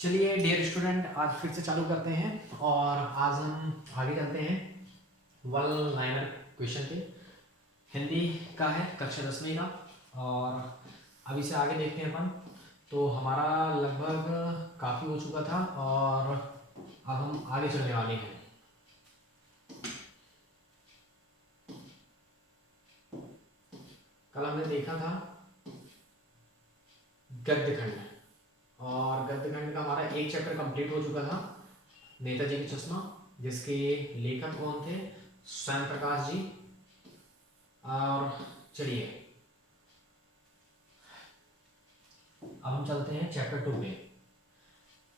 चलिए dear student, आज फिर से चालू करते हैं और आज हम आगे चलते हैं वन लाइनर क्वेश्चन पे। हिंदी का है, कक्षा 10वीं का। और अभी से आगे देखते हैं अपन। तो हमारा लगभग काफ़ी हो चुका था और अब हम आगे चलने वाले हैं। कल हमने देखा था गद्य खंड, और गद्य खंड का हमारा एक चैप्टर कंप्लीट हो चुका था, नेताजी का चश्मा, जिसके लेखक कौन थे? स्वयं प्रकाश जी। और चलिए अब हम चलते हैं चैप्टर 2 में।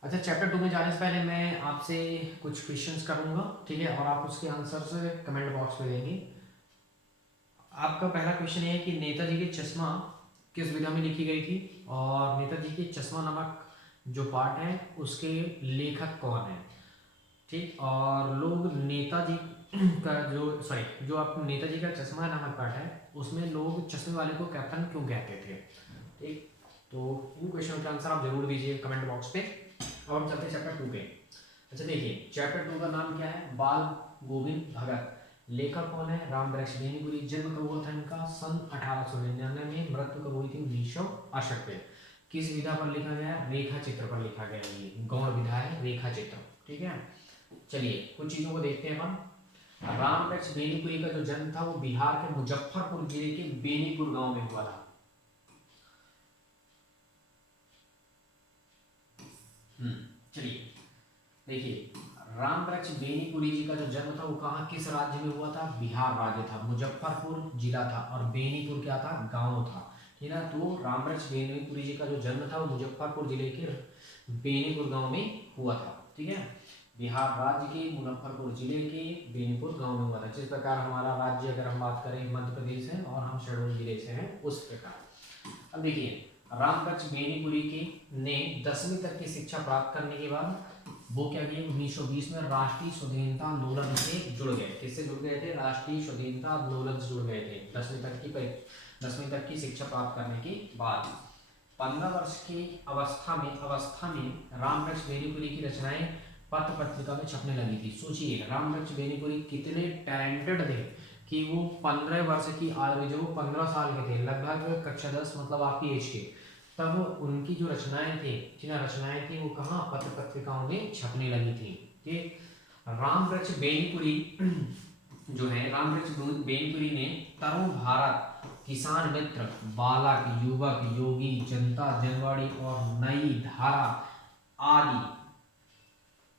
अच्छा, चैप्टर 2 में जाने से पहले मैं आपसे कुछ क्वेश्चंस करूंगा, ठीक है? और आप उसके आंसर्स कमेंट बॉक्स में देंगे। आपका पहला क्वेश्चन है कि नेताजी की चश्मा किस विधा में लिखी गई थी, और नेताजी की चश्मा नामक जो पाठ है उसके लेखक कौन है, ठीक? और लोग नेताजी का जो आप नेताजी का चश्मा नामक पाठ है उसमें लोग चश्मे वाले को कैप्टन क्यों कहते थे, ठीक? तो इन क्वेश्चन का आंसर आप जरूर दीजिए कमेंट बॉक्स पे। अब हम चलते हैं चैप्टर 2 पे। अच्छा देखिए, चैप्टर 2 का नाम क्या है? बाल गोविंद भगत। लेखक कौन है? राम वृक्ष बेनीपुरी। जन्म कब हुआ था इनका? सन 1899 में। मृत्यु कब हुई थी? 1968 में। किस विधा पर लिखा गया है? रेखा चित्र पर लिखा गया है। ये गौण विधा है, रेखा चित्र, ठीक है? चलिए कुछ चीजों को देखते हैं अपन। राम वृक्ष बेनीपुरी का जो जन्म था वो बिहार के मुजफ्फरपुर जिले के बेनीपुर गांव में हुआ था। चलिए देखिए, राम वृक्ष बेनीपुरी जी का जो जन्म था वो कहाँ, किस राज्य में हुआ था? बिहार राज्य था, मुजफ्फरपुर जिला था, और बेनीपुर क्या था? गांव था, ठीक है? तो राम वृक्ष बेनीपुरी जी का जो जन्म था वो मुजफ्फरपुर जिले के बेनीपुर गांव में हुआ था, ठीक है? बिहार राज्य के मुजफ्फरपुर जिले के बेनीपुर गांव में हुआ था। जिस प्रकार हमारा राज्य अगर हम बात करें मध्य प्रदेश है और हम शहडोल जिले से हैं, उस प्रकार। अब देखिए, राम वृक्ष बेनीपुरी की ने 10वीं तक की शिक्षा प्राप्त करने के बाद वो क्या किए? 1920 में राष्ट्रीय स्वाधीनता आंदोलन से जुड़ गए। किससे जुड़ गए थे? राष्ट्रीय स्वाधीनता आंदोलन से जुड़ गए थे। 10वीं तक की शिक्षा प्राप्त करने के बाद 15 वर्ष की अवस्था में राम वृक्ष बेनीपुरी की रचनाएं पत्र पत्रिका में छपने लगी थी। सोचिए, राम वृक्ष बेनीपुरी कितने टैलेंटेड थे कि वो 15 वर्ष की आयु में, जब वो 15 साल के थे, लगभग कक्षा 10 मतलब आपकी एज के, तब उनकी जो रचनाएं थी, जिन रचनाएं थी वो कहाँ? पत्र पत्रिकाओं में छपने लगी थी, ठीक? राम वृक्ष बेनीपुरी जो है, राम वृक्ष बेनीपुरी ने तरुण भारत, किसान मित्र, बालक, युवक, योगी, जनता, जनवाड़ी और नई धारा आदि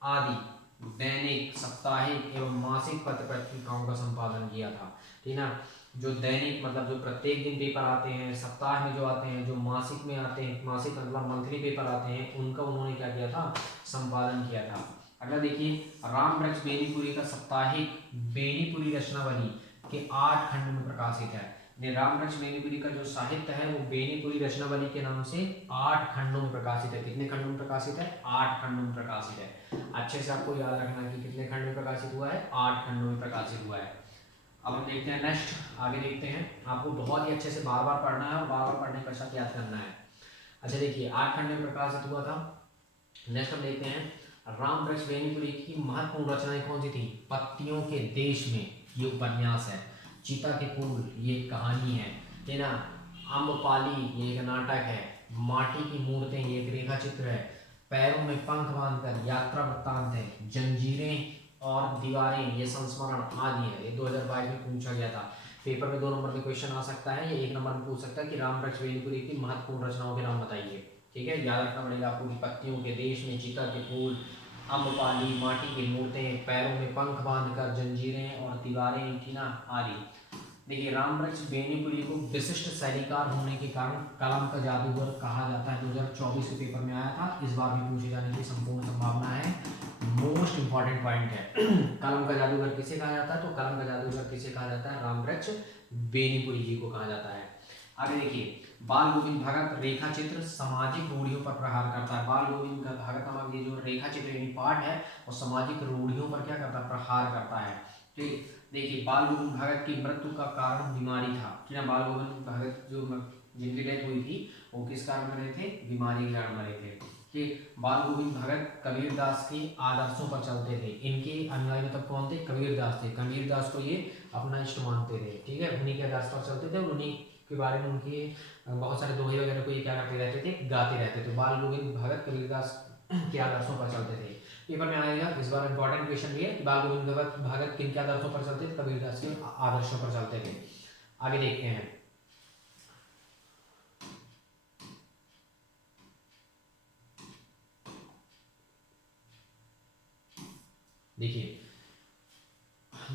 आदि दैनिक, साप्ताहिक एवं मासिक पत्र पत्रिकाओं का संपादन किया था, ठीक ना? जो दैनिक मतलब जो प्रत्येक दिन पेपर आते हैं, सप्ताह में जो आते हैं, जो मासिक में आते हैं, मासिक मतलब मंथली पेपर आते हैं, उनका उन्होंने क्या किया था? संपादन किया था। अगला देखिए, राम वृक्ष बेनीपुरी का साप्ताहिक बेनीपुरी रचनावली के 8 खंड में प्रकाशित है। राम वृक्ष बेनीपुरी का जो साहित्य है वो बेनीपुरी रचनावली के नाम से 8 खंडों में प्रकाशित है। कितने खंडों में प्रकाशित है? 8 खंडों में प्रकाशित है। अच्छे से आपको याद रखना कि कितने खंड में प्रकाशित हुआ है? 8 खंडों में प्रकाशित हुआ है। अब हम देखते हैं नेक्स्ट, आगे देखते हैं। आपको बहुत ही अच्छे से बार बार पढ़ना है और बार बार पढ़ने के पश्चात याद करना है। अच्छा देखिए, 8 खंड में प्रकाशित हुआ था। नेक्स्ट हम देखते हैं, राम वृक्ष बेनीपुरी की महत्वपूर्ण रचनाएं कौन सी थी? पत्तियों के देश में, ये उपन्यास है। चीता के फूल, ये कहानी है ना? अम्बपाली, ये एक नाटक है। माटी की मूर्तें, ये एक रेखा चित्र है। पैरों में पंख बांधकर, यात्रा वृत्तांत है। जंजीरें और दीवारें, ये संस्मरण आदि है। ये 2022 में पूछा गया था। पेपर में 2 नंबर में क्वेश्चन आ सकता है, ये 1 नंबर में पूछ सकता है कि राम वृक्ष बेनीपुरी की महत्वपूर्ण रचनाओं के नाम बताइए, ठीक है? याद रखना पड़ेगा आपको कि पत्तियों के देश में, चीता के फूल, अम्बपाली, माटी की मूर्तें, पैरों में पंख बांधकर, जंजीरें और दीवारें, थी ना, आदि। देखिए, राम वृक्ष बेनीपुरी को विशिष्ट शैलीकार होने के कारण कलम का जादूगर कहा जाता है। 2024 के पेपर में आया था, इस बार भी पूछे जाने की संपूर्ण संभावना है। मोस्ट इंपॉर्टेंट पॉइंट है। कलम का जादूगर किसे कहा जाता है? तो कलम का जादूगर किसे कहा जाता है? राम वृक्ष बेनीपुरी जी को कहा जाता है। आगे देखिए, बाल गोविंद भगत रेखा चित्र सामाजिक रूढ़ियों पर प्रहार करता है। बाल गोविंद भगत नामक ये जो रेखा चित्र यानी पाठ है वो सामाजिक रूढ़ियों पर क्या करता है? प्रहार करता है, ठीक? देखिए, बाल गोविंद भगत की मृत्यु का कारण बीमारी था, ठीक है? बाल गोविंद भगत जो जिनकी डेथ हुई थी वो किस कारण मरे थे? बीमारी के कारण मरे थे। कि बाल गोविंद भगत कबीर दास के आदर्शों पर चलते थे। इनके अनुयायी मतलब कौन थे? कबीर दास थे। कबीर दास को ये अपना इष्ट मानते थे, ठीक है, उन्हीं के आदर्श पर चलते थे और उन्हीं के बारे में उनके बहुत सारे दोहे वगैरह को ये क्या करते रहते थे? गाते रहते थे। बाल गोविंद भगत कबीर दास के आदर्शों पर चलते थे। पेपर में आएगा इस बार इंपॉर्टेंट क्वेश्चन भी है कि बाल गोविंद भगत किन के आदर्शों पर चलते थे? कबीर दास के आदर्शों पर चलते थे। आगे देखते हैं। देखिए,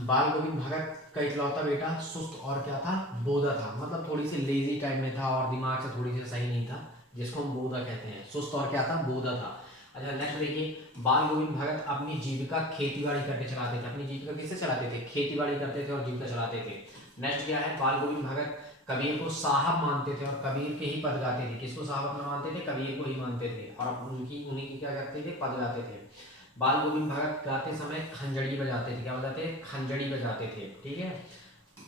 बाल गोविंद भगत का इकलौता बेटा सुस्त और क्या था? बोधा था। मतलब थोड़ी सी लेजी टाइप में था और दिमाग से थोड़ी सी सही नहीं था, जिसको हम बोधा कहते हैं। सुस्त और क्या था? बोधा था। अच्छा नेक्स्ट देखिए, बाल गोविंद भगत अपनी जीविका खेतीबाड़ी करके चलाते थे। अपनी जीविका किससे चलाते थे? खेतीबाड़ी करते थे और जीविका चलाते थे। नेक्स्ट क्या है? बाल गोविंद भगत कबीर को साहब मानते थे और कबीर के ही पद गाते थे। किसको साहब अपना मानते थे? कबीर को ही मानते थे और उन्हीं की क्या करते थे? पद गाते थे। बाल गोविंद भगत गाते समय खंजड़ी बजाते थे। क्या बजाते? खंजड़ी बजाते थे, ठीक है।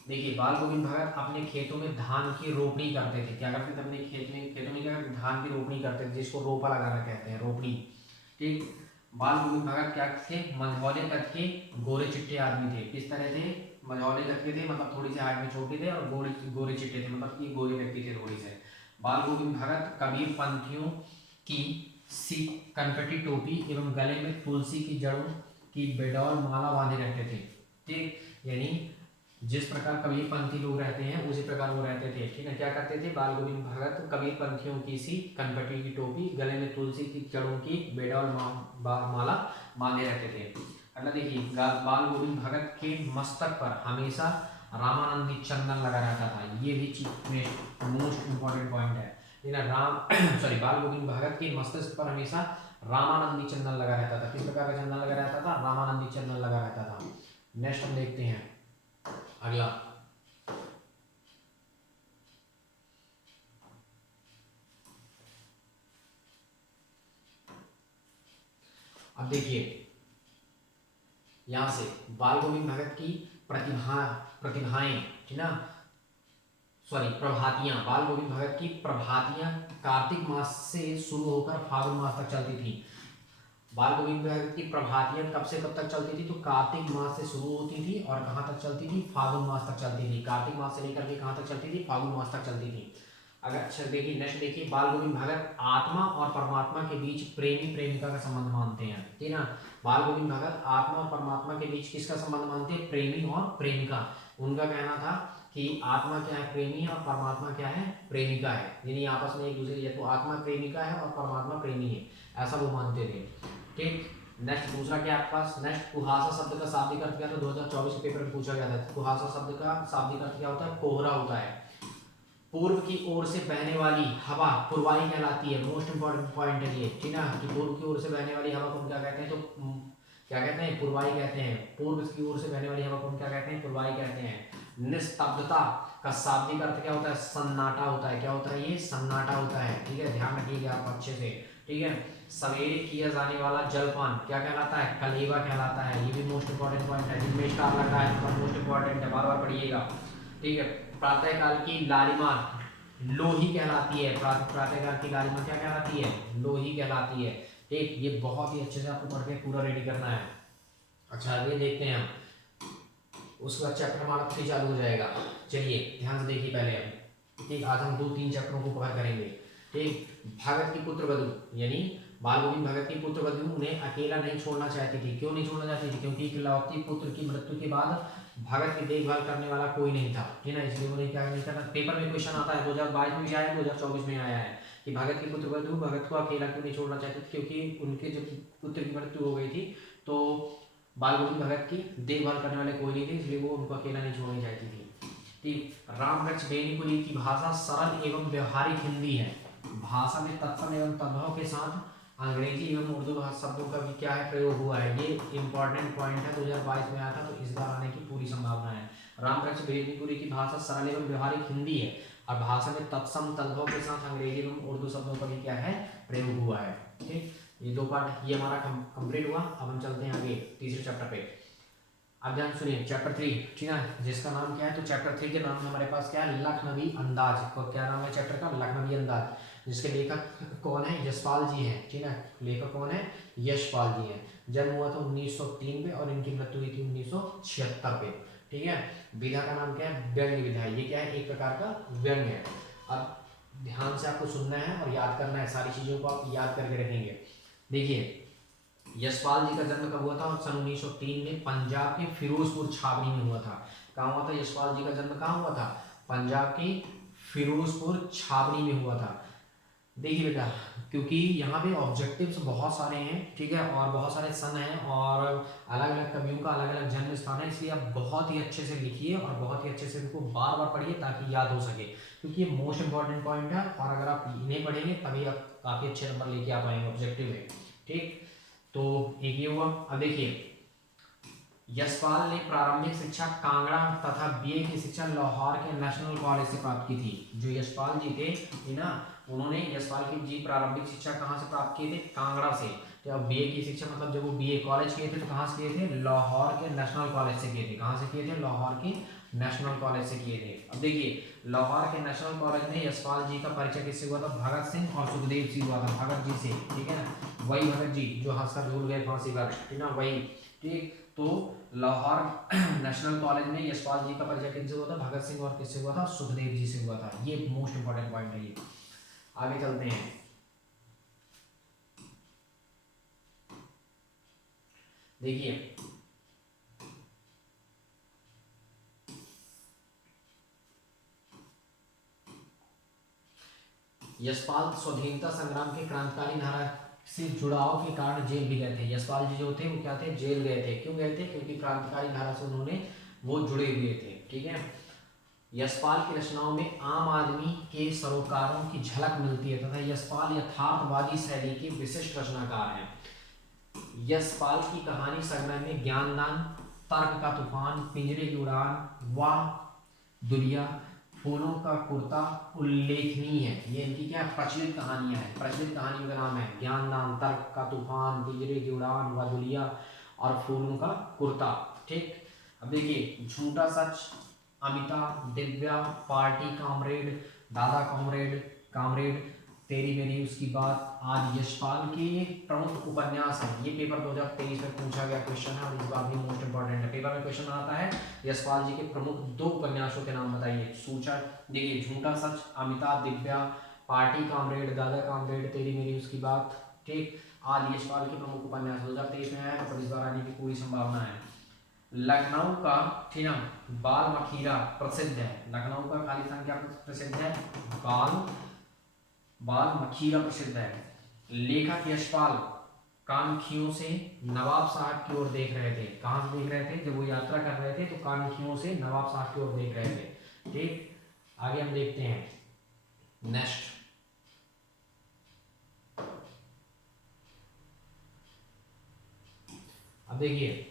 देखिए, बाल गोविंद भगत अपने खेतों में धान की रोपणी करते थे। क्या करते थे? अपने खेतों में क्या धान की रोपणी करते थे, जिसको रोपा लगाना कहते हैं, रोपणी, ठीक। बाल गोविंद भगत क्या थे? मझौले कद के गोरे चिट्टे आदमी थे। किस तरह थे? मझौले कद के थे, मतलब थोड़ी सी हाइट में छोटे थे और गोरे चिट्टे थे, मतलब कि गोरे व्यक्ति थे थोड़ी से। बाल गोविंद भगत कबीर पंथियों की सी कनकटी टोपी एवं गले में तुलसी की जड़ों की बेडौल माला बांधे रहते थे, ठीक। यानी जिस प्रकार कबीर पंथी लोग रहते हैं उसी प्रकार वो रहते थे, ठीक है। क्या करते थे? बाल गोविंद भगत कबीर पंथियों की सी कनकटी की टोपी, गले में तुलसी की जड़ों की बेडौल माला बांधे रहते थे। अगला देखिए, बाल गोविंद भगत के मस्तक पर हमेशा रामानंदी चंदन लगा रहता था। ये भी मोस्ट इंपॉर्टेंट पॉइंट है। बाल गोविंद भगत के मस्तिष्क पर हमेशा रामानंदी चंदन लगा रहता था। किस प्रकार का चंदन लगा रहता था? रामानंदी चंदन लगा रहता था। नेक्स्ट हम देखते हैं अगला। अब देखिए, यहां से बाल गोविंद भगत की प्रतिभाएं, ठीक ना, प्रभातियां। बाल गोविंद भगत की प्रभातियां कार्तिक मास से शुरू होकर फागुन मास तक चलती थी। बाल गोविंद भगत की प्रभातियां कब से कब तक चलती थी? तो कार्तिक मास से शुरू होती थी और कहां तक चलती थी? फागुन मास तक चलती थी। कार्तिक मास से लेकर के कहां तक चलती थी? फागुन मास तक चलती थी। अगर अच्छा देखिए, नेक्स्ट देखिए, बाल गोविंद भगत आत्मा और परमात्मा के बीच प्रेमी प्रेमिका का संबंध मानते हैं, ठीक ना। बाल गोविंद भगत आत्मा और परमात्मा के बीच किसका संबंध मानते हैं? प्रेमी और प्रेमिका। उनका कहना था कि आत्मा क्या है? प्रेमी है और परमात्मा क्या है? प्रेमिका है। यानी आपस में एक दूसरे, या तो आत्मा प्रेमिका है और परमात्मा प्रेमी है, ऐसा वो मानते थे, ठीक। नेक्स्ट दूसरा क्या है आपके पास? नेक्स्ट, कुहासा शब्द का शाब्दिक अर्थ क्या था? 2024 के पेपर में पूछा गया था। कुहासा शब्द का शाब्दिक अर्थ क्या होता है? कोहरा होता है। पूर्व की ओर से बहने वाली हवा पूर्वाई कहलाती है। मोस्ट इंपॉर्टेंट पॉइंट है ये, ठीक ना, कि पूर्व की ओर से बहने वाली हवा को हम क्या कहते हैं? तो क्या कहते हैं? पूर्वाई कहते हैं। पूर्व की ओर से बहने वाली हवा को हम क्या कहते हैं? पूर्वाई कहते हैं। निस्तब्धता का शाब्दिक अर्थ क्या होता है? सन्नाटा होता है। क्या होता है? ये सन्नाटा होता है, ठीक है, ध्यान रखिएगा आप अच्छे से, ठीक है। सवेरे किया जाने वाला जलपान क्या कहलाता है? कलेवा कहलाता है। ये भी मोस्ट इंपॉर्टेंट पॉइंट है, जिनमें स्टार लग रहा है तो मोस्ट इंपॉर्टेंट है, बार बार पढ़िएगा, ठीक है। प्रातःकाल की लालिमा लोही कहलाती है। प्रातःकाल की लालिमा क्या कहलाती है? लोही कहलाती है, ठीक। ये बहुत ही अच्छे से आपको पढ़ के पूरा रेडी करना है। अच्छा आगे देखते हैं हम, उसके बाद चैप्टर हमारा फिर चालू हो जाएगा। चलिए ध्यान से देखिए पहले हम, ठीक। आज हम 2-3 चैप्टरों को कवर करेंगे, ठीक। भगत की पुत्र वधू, यानी बाल गोविंद भगत की पुत्र वधू उन्हें अकेला नहीं छोड़ना चाहती थी। क्यों नहीं छोड़ना चाहती थी? क्योंकि इकलौती पुत्र की मृत्यु के बाद भगत की देखभाल करने वाला कोई नहीं था, ठीक है, इसलिए उन्हें क्या नहीं करना। पेपर में क्वेश्चन आता है, 2022 में भी आया है, 2024 में आया है कि भगत की पुत्र वधू भगत को अकेला क्यों नहीं छोड़ना चाहती थी? क्योंकि उनके जब पुत्र की मृत्यु हो गई थी तो बाल गोविंद भगत की देखभाल करने वाले कोई नहीं थे, इसलिए वो उनको अकेला नहीं छोड़नी चाहती थी, ठीक। रामवृक्ष बेनीपुरी की भाषा सरल एवं व्यवहारिक हिंदी है। भाषा में तत्सम एवं तद्भव के साथ अंग्रेजी एवं उर्दू शब्दों का भी क्या है? प्रयोग हुआ है। ये इंपॉर्टेंट पॉइंट है, 2022 में आया था, तो इस बार आने की पूरी संभावना है। रामवृक्ष बेनीपुरी की भाषा सरल एवं व्यवहारिक हिंदी है और भाषा में तत्सम तद्भव के साथ अंग्रेजी एवं उर्दू शब्दों का भी क्या है? प्रयोग हुआ है, ठीक। ये 2 पार्ट ये हमारा कंप्लीट हुआ। अब हम चलते हैं आगे तीसरे चैप्टर पे। अब ध्यान सुनिए, चैप्टर 3, ठीक है, जिसका नाम क्या है? तो चैप्टर 3 के नाम में हमारे पास क्या है? लखनवी अंदाज। और क्या नाम है चैप्टर का? लखनवी अंदाज। जिसके लेखक कौन है, यशपाल जी हैं, ठीक है। लेखक कौन है, यशपाल जी हैं। जन्म हुआ था 1903 में और इनकी मृत्यु हुई थी 1976 पे, ठीक है। विधा का नाम क्या है, व्यंग्य विधा है। ये क्या है, एक प्रकार का व्यंग्य है। अब ध्यान से आपको सुनना है और याद करना है, सारी चीजों को आप याद करके रखेंगे। देखिए यशपाल जी का जन्म कब हुआ था, सन 1903 में पंजाब के फिरोजपुर छावनी में हुआ था। कहाँ हुआ था, यशपाल जी का जन्म कहाँ हुआ था, पंजाब के फिरोजपुर छावनी में हुआ था। देखिए बेटा, क्योंकि यहाँ पे ऑब्जेक्टिव्स बहुत सारे हैं, ठीक है, और बहुत सारे सन हैं और अलग अलग कवियों का अलग अलग जन्म स्थान है, इसलिए आप बहुत ही अच्छे से लिखिए और बहुत ही अच्छे से इनको बार बार पढ़िए ताकि याद हो सके, क्योंकि ये मोस्ट इंपॉर्टेंट पॉइंट है। और अगर आप इन्हें पढ़ेंगे तभी आप काफ़ी अच्छे नंबर लेके आ पाएंगे ऑब्जेक्टिव में, ठीक। तो एक ये हुआ। अब देखिए यशपाल ने प्रारंभिक शिक्षा कांगड़ा तथा बीए की शिक्षा लाहौर के नेशनल कॉलेज से प्राप्त की थी। जो यशपाल जी थे ना, उन्होंने यशपाल की जी प्रारंभिक शिक्षा कहाँ से प्राप्त किए थे, कांगड़ा से। तो अब बीए की शिक्षा मतलब जब वो बीए कॉलेज किए थे तो कहाँ से किए थे, लाहौर के नेशनल कॉलेज से किए थे। कहाँ से किए थे, लाहौर के नेशनल कॉलेज से किए थे। अब देखिए लाहौर के नेशनल कॉलेज में यशपाल जी का परिचय किससे हुआ था, भगत सिंह और सुखदेव से हुआ था, भगत जी से, ठीक है ना, वही भगत जी जो हंसकर झूल गए फांसी पर, ठीक ना, वही, ठीक। तो लाहौर नेशनल कॉलेज में यशपाल जी का परिचय किससे हुआ था, भगत सिंह और किससे हुआ था, सुखदेव जी से हुआ था। ये मोस्ट इंपॉर्टेंट पॉइंट है। ये आगे चलते हैं। देखिए यशपाल स्वाधीनता संग्राम के क्रांतिकारी धारा से जुड़ाव के कारण जेल भी गए थे। यशपाल जी जो थे वो क्या थे, जेल गए थे। क्यों गए थे, क्योंकि क्रांतिकारी धारा से उन्होंने वो जुड़े हुए थे, ठीक है। यशपाल की रचनाओं में आम आदमी के सरोकारों की झलक मिलती है तथा यशपाल यथार्थवादी शैली के विशिष्ट रचनाकार हैं। यशपाल की कहानी संग्रह में ज्ञानदान, तर्क का तूफान, पिंजरे की उड़ान, वाह दुनिया, फूलों का कुर्ता उल्लेखनीय है। ये इनकी क्या प्रचलित कहानियां हैं। प्रचलित कहानियों का नाम है ज्ञानदान, तर्क का तूफान, पिंजरे की उड़ान, वाह दुनिया और फूलों का कुर्ता, ठीक। अब देखिए झूठा सच, अमिता, दिव्या, पार्टी कॉमरेड, दादा कॉमरेड, कॉमरेड, तेरी मेरी उसकी बात आज यशपाल के प्रमुख उपन्यास हैं। ये पेपर 2023 में पूछा गया क्वेश्चन है और इस बार भी मोस्ट इंपॉर्टेंट है। पेपर में क्वेश्चन आता है यशपाल जी के प्रमुख 2 उपन्यासों के नाम बताइए। सूचक देखिए झूठा सच, अमिता, दिव्या, पार्टी कॉमरेड, दादा कॉमरेड, तेरी मेरी उसकी बात, ठीक। आज यशपाल के प्रमुख उपन्यास 2023 में आया और इस बार आने की पूरी संभावना है। लखनऊ का, ठीक है, बाल मखीरा प्रसिद्ध है। लखनऊ का खालिस्तान क्या प्रसिद्ध है, बाल मखीरा प्रसिद्ध है। लेखक यशपाल कानखियों से नवाब साहब की ओर देख रहे थे। कहाँ से देख रहे थे, जब वो यात्रा कर रहे थे तो कानखियों से नवाब साहब की ओर देख रहे थे, ठीक। आगे हम देखते हैं नेक्स्ट। अब देखिए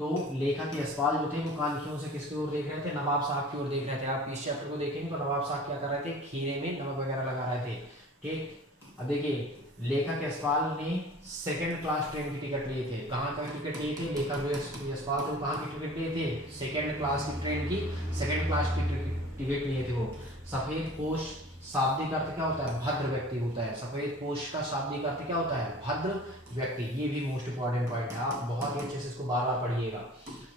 तो लेखक यशपाल जो थे वो कानखियों से किसकी ओर देख रहे थे, नवाब साहब की ओर देख रहे थे। आप इस चैप्टर को देखेंगे तो नवाब साहब क्या कर रहे थे, खीरे में नमक वगैरह लगा रहे थे, ठीक। अब देखिए लेखक यशपाल ने सेकंड क्लास ट्रेन की टिकट लिए थे। कहाँ का टिकट लिए थे, लेखक जो यशपाल थे कहाँ की टिकट लिए थे, सेकंड क्लास की ट्रेन की सेकंड क्लास की टिकट लिए थे वो। सफेद पोश शाब्दिक अर्थ क्या होता है, भद्र व्यक्ति होता है। सफेद पोश का शाब्दिक अर्थ क्या होता है, भद्र व्यक्ति। ये भी मोस्ट इंपॉर्टेंट पॉइंट है, आप बहुत ही अच्छे से इसको बार बार पढ़िएगा,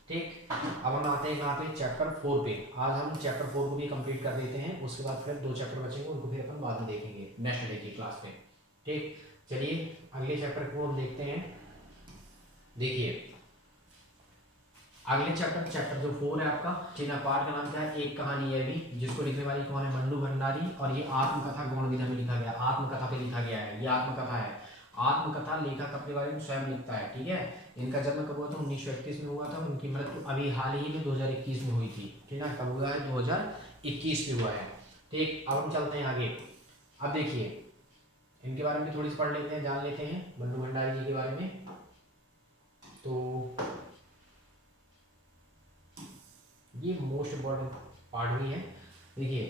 ठीक। अब हम आते हैं यहाँ पे चैप्टर 4 पे। आज हम चैप्टर 4 को भी कंप्लीट कर देते हैं, उसके बाद फिर 2 चैप्टर बचेंगे, उनको फिर अपन बाद में देखेंगे नेक्स्ट डे की क्लास पे, ठीक। चलिए अगले चैप्टर को हम देखते हैं। देखिए अगले चैप्टर जो 4 है आपका, चीना पाठ का नाम क्या है, एक कहानी है भी, जिसको लिखने वाली कौन है, मन्नू भंडारी। और ये आत्मकथा गौण विधा में लिखा गया, आत्मकथा पे लिखा गया है, ये आत्मकथा है। आत्मकथा लेखक अपने बारे में स्वयं लिखता है, ठीक है। इनका जन्म कब हुआ था, 1931 में हुआ था। उनकी मृत्यु अभी हाल ही में 2021 में हुई थी, ठीक है। कब हुआ है, 2021 में हुआ है, ठीक। अब हम चलते हैं आगे। अब देखिए इनके बारे में थोड़ी सी पढ़ लेते हैं, जान लेते हैं मन्नू भंडारी जी के बारे में। तो ये मोस्ट इम्पोर्टेंट पार्ट भी है। देखिए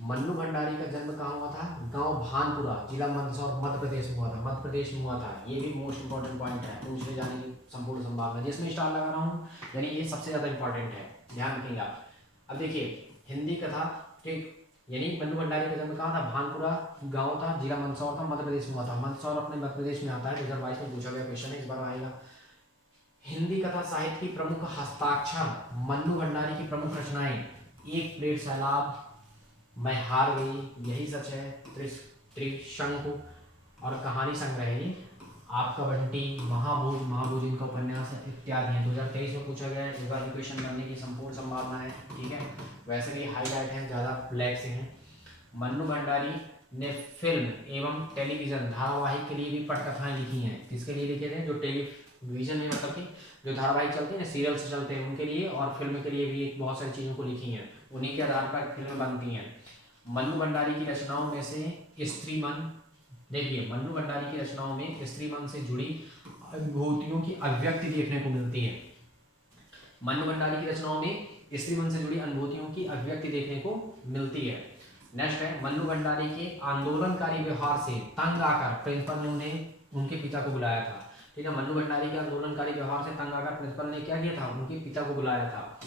मन्नू भंडारी का जन्म कहाँ हुआ था, गांव भानपुरा, जिला मंदसौर, मध्य प्रदेश में हुआ था। मध्य प्रदेश में हुआ था, ये भी मोस्ट इंपॉर्टेंट पॉइंट है, पूछने जाने की संपूर्ण संभावना। जिसमें स्टार लगा रहा हूँ यानी ये सबसे ज्यादा इंपॉर्टेंट है, ध्यान रखिएगा। अब देखिए हिंदी कथा, ठीक, यानी मन्नू भंडारी का जन्म कहाँ था, भानपुरा गांव था, जिला मंदसौर था, मध्य प्रदेश में हुआ था। मंदसौर अपने मध्य प्रदेश में आता है, 2022 में पूछा गया क्वेश्चन है, इस बार आएगा। हिंदी कथा साहित्य की प्रमुख हस्ताक्षर, मन्नू भंडारी की प्रमुख रचनाएं, एक प्लेट सैलाब, मैं हार गई, यही सच है, त्रिशंकु और कहानी संग्रह, आपका बंटी, महाभूज, महाभूज इनका उपन्यास है, इत्यादि हैं। 2023 में पूछा गया है, इस बार भी क्वेश्चन बनने की संपूर्ण संभावना है, ठीक है। वैसे भी हाईलाइट हैं, ज़्यादा ब्लैक से हैं। मन्नू भंडारी ने फिल्म एवं टेलीविजन धारावाहिक के लिए भी पटकथाएं लिखी हैं। किसके लिए लिखे थे, जो टेलीविजन में मतलब कि जो धारावाहिक चलते हैं ना, सीरियल से चलते हैं, उनके लिए, और फिल्म के लिए भी बहुत सारी चीज़ों को लिखी हैं, उन्हीं के आधार पर फिल्में बनती हैं। मन्नू भंडारी की रचनाओं में से स्त्री मन, देखिए मन्नू भंडारी की रचनाओं में स्त्री मन से जुड़ी अनुभूतियों की अभिव्यक्ति देखने को मिलती है। मन्नू भंडारी की रचनाओं में स्त्री मन से जुड़ी अनुभूतियों की अभिव्यक्ति देखने को मिलती है। नेक्स्ट है, मन्नू भंडारी के आंदोलनकारी व्यवहार से तंग आकर प्रिंसिपल ने उन्हें उनके पिता को बुलाया था। ठीक है, मन्नू भंडारी के आंदोलनकारी व्यवहार से तंग आकर प्रिंसिपल ने क्या किया था, उनके पिता को बुलाया था।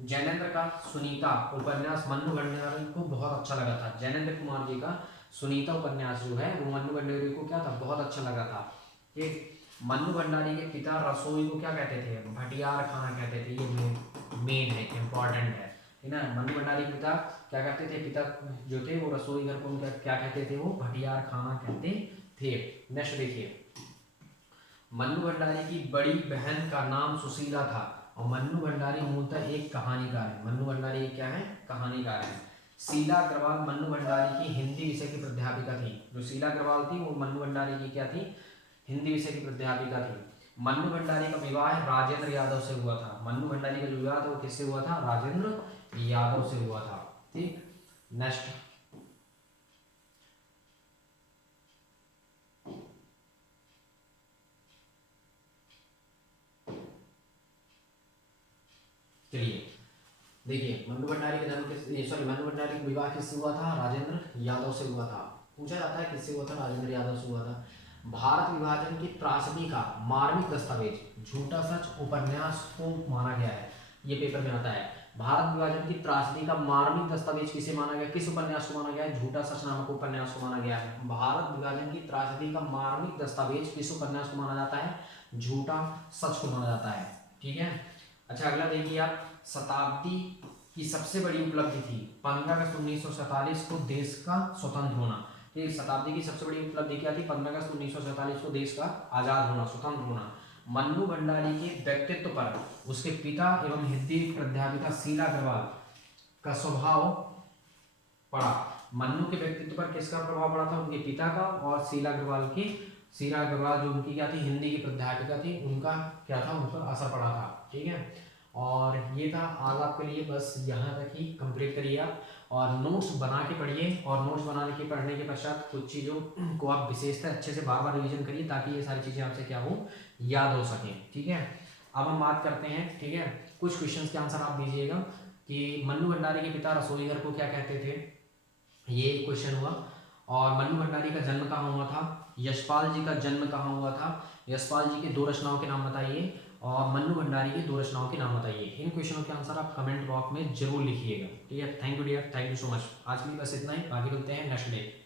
जैनेन्द्र का सुनीता उपन्यास मन्नू भंडारी को बहुत अच्छा लगा था। जैनेन्द्र कुमार जी का सुनीता उपन्यास जो है वो मन्नू भंडारी को क्या था, बहुत अच्छा लगा था। ठीक, मन्नू भंडारी के पिता रसोई को क्या कहते थे, भटियार खाना कहते थे। ये मेन है, इंपॉर्टेंट है, ठीक ना। मन्नू भंडारी के पिता क्या करते थे, पिता जो थे वो रसोई घर को उनका क्या कहते थे, वो भटियार खाना कहते थे। नेक्स्ट देखिए, मन्नू भंडारी की बड़ी बहन का नाम सुशीला था और मन्नू भंडारी मूलतः एक कहानीकार है। मन्नू भंडारी क्या है, कहानीकार है। शीला अग्रवाल मन्नू भंडारी की हिंदी विषय की प्राध्यापिका थी। जो शीला अग्रवाल थी वो मन्नू भंडारी की क्या थी, हिंदी विषय की प्राध्यापिका थी। मन्नू भंडारी का विवाह राजेंद्र यादव से हुआ था। मन्नू भंडारी का जो विवाह था वो किससे हुआ था, राजेंद्र यादव से हुआ था। ठीक, नेक्स्ट चलिए देखिए, मन्नू भंडारी का जन्म मन्नू भंडारी का विवाह किससे हुआ था, राजेंद्र यादव से हुआ था। पूछा जाता है किससे हुआ था, राजेंद्र यादव से हुआ था। भारत विभाजन की त्रासदी का मार्मिक दस्तावेज झूठा सच उपन्यास को माना गया है। ये पेपर में आता है, भारत विभाजन की त्रासदी का मार्मिक दस्तावेज किसे माना गया, किस उपन्यास को माना गया है, झूठा सच नामक उपन्यास को माना गया है। भारत विभाजन की त्रासदी का मार्मिक दस्तावेज किस उपन्यास को माना जाता है, झूठा सच को माना जाता है। ठीक है, अच्छा अगला देखिए आप, शताब्दी की सबसे बड़ी उपलब्धि थी 15 अगस्त 1947 को देश का स्वतंत्र होना। ये शताब्दी की सबसे बड़ी उपलब्धि क्या थी, 15 अगस्त 1947 को देश का आजाद होना, स्वतंत्र होना। मन्नू भंडारी के व्यक्तित्व पर उसके पिता एवं हिंदी प्राध्यापिका शीला अग्रवाल का स्वभाव पड़ा। मन्नू के व्यक्तित्व पर किसका प्रभाव पड़ा था, उनके पिता का और शीला अग्रवाल जो उनकी क्या थी, हिंदी की प्राध्यापिका थी, उनका क्या था, उन पर असर पड़ा था। ठीक है, और ये था आज आपके लिए, बस यहाँ तक ही कंप्लीट करिए आप, और नोट्स बना के पढ़िए, और नोट्स पढ़ने के पश्चात कुछ चीज़ों को आप विशेषतः अच्छे से बार बार रिवीजन करिए ताकि ये सारी चीज़ें आपसे क्या हो, याद हो सकें। ठीक है, अब हम बात करते हैं, ठीक है, कुछ क्वेश्चंस के आंसर आप दीजिएगा कि मन्नू भंडारी के पिता रसोई घर को क्या कहते थे, ये क्वेश्चन हुआ। और मन्नू भंडारी का जन्म कहाँ हुआ था, यशपाल जी का जन्म कहाँ हुआ था, यशपाल जी के 2 रचनाओं के नाम बताइए, और मन्नू भंडारी के 2 रचनाओं के नाम बताइए। इन क्वेश्चनों के आंसर आप कमेंट बॉक्स में जरूर लिखिएगा। ठीक है, thank you dear, thank you so much. आज के लिए बस इतना ही, बाकी मिलते हैं नेक्स्ट डे।